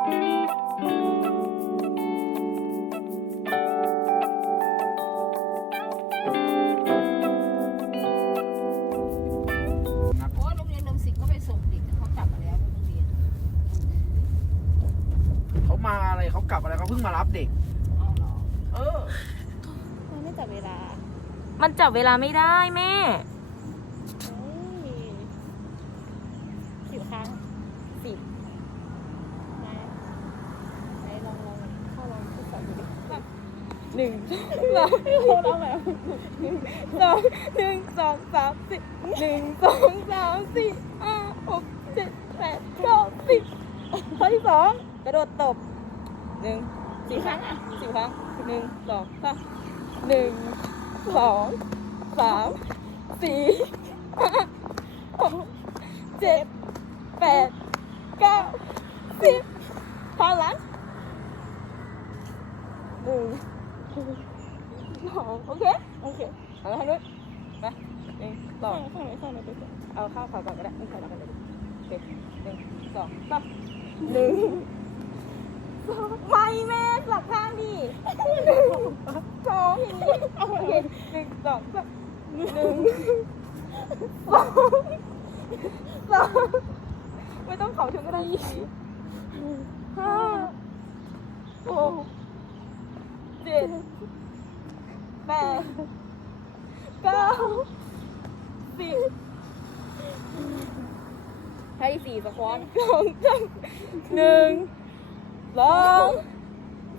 โอ้ยโรงเรียนหรงสิบก็ไปส่งเด็กเขากลับมาแล้วโรงเรียนเขามาอะไรเขากลับอะไรเขาเพิ่งมารับเด็กมันไม่จับเวลา มันจับเวลาไม่ได้แม่ หนึ่งสองโคตรเอาแบบสองหนึ่งสองสามสิบหนึ่งสองสามสี่ห้าหกเจ็ดแปดเก้าสิบข้อที่สองกระโดดตบหนึ่งสี่ครั้งอะสิบครั้งหนึ่งสองสามหนึ่งสองสามสี่ห้าหกเจ็ดแปดเก้าสิบพอหลังหนึ่งสอง โอเค โอเค เอาให้ด้วยมาหนึ่งสองข้างไหนข้างไหนไปก่อนเอาข้าวขาวก่อนก็ได้ไม่ใส่แล้วกันเลยโอเคหนึ่งสองสามหนึ่งสองไม่แม่หลับข้างดิหนึ่งสองอย่างนี้โอเคหนึ่งสองสามหนึ่งสองสามไม่ต้องเขาชนก็ได้สี่ห้าหกเจ็ด แปดเก้าสิบให้สี่สควอนสองสามหนึ่งสอง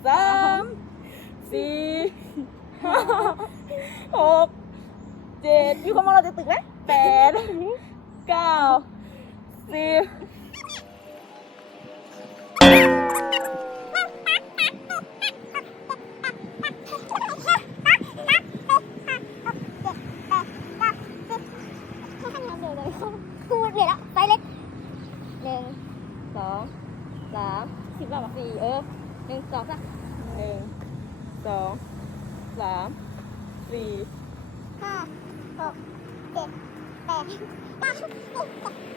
สามสี่ห้าหกเจ็ดมีคนมองเราจะตึกไหมแปดเก้าสิบ พูดเหนียแล้วไซส์เล็กหนึ่งสองสามสิบแล้วอะสี่เออหนึ่งสองสามหนึ่งสองสามสี่ห้าหกเจ็ดแปดเก้าสิบหนึ่ง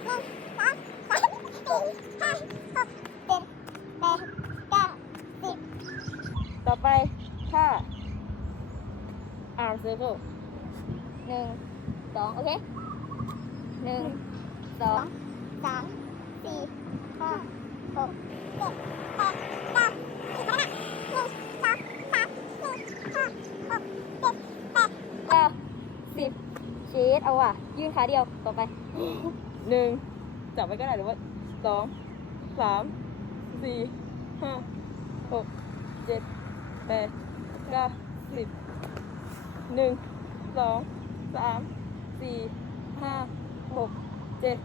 สองสามสี่ห้าหกเจ็ดแปดเก้าสิบต่อไปท่า arm circle หนึ่งสองโอเค หนึ่งสองสามสี่ห้าหกเจ็ดแปดเก้าสิบแล้วนะหนึ่งสองสามสี่ห้าหกเจ็ดแปดเก้าสิบเชดเอาอะ ยื่นขาเดียวต่อไปหนึ่งจับไว้ก็ได้หรือว่าสองสามสี่ห้าหกเจ็ดแปดเก้าสิบหนึ่งสองสามสี่ห้า หกเจ็ด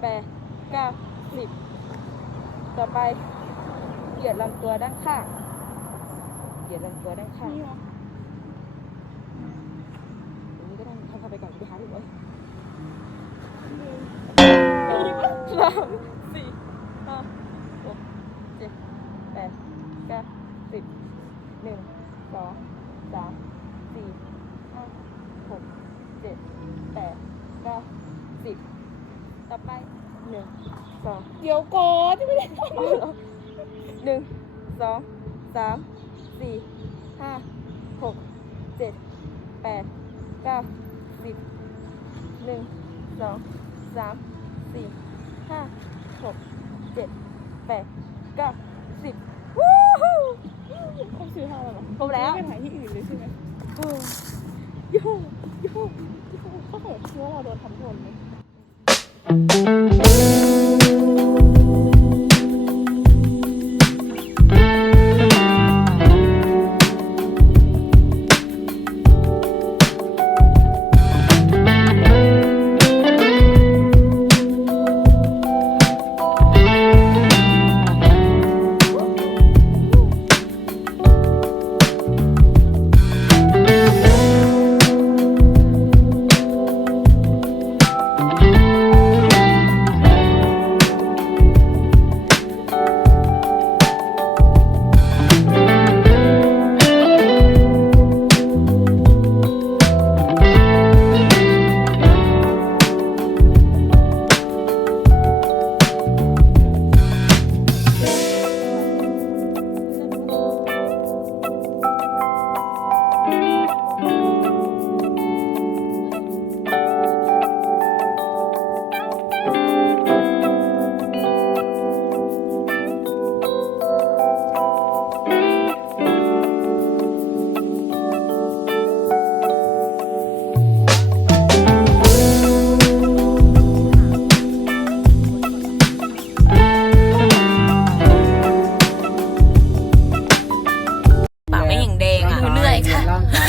แปดเก้าสิบต่อไปเหยียดลำตัวด้านข้างเหยียดลำตัวด้านข้างนี่เหรออันนี้ก็ต้องทำเข้าไปก่อนไปหาลูกเอ้ยหนึ่งสามสี่ห้าหกเจ็ดแปดเก้าสิบหนึ่งสองสามสี่ห้าหกเจ็ดแปดเก้า สิบต่อไปหนึ่งสองเดี๋ยวก่อนจะไม่ได้เอาเหรอหนึ่งสองสามสี่ห้าหกเจ็ดแปดเก้าสิบหนึ่งสองสามสี่ห้าหกเจ็ดแปดเก้าสิบวู้ฮู้เขาซื้อให้เราเหรอครบแล้วไม่ไปถ่ายที่อื่นเลยใช่ไหมโอ้โย่โย่เขาเขาคิดว่าเราโดนทำโทษไหม Thank you.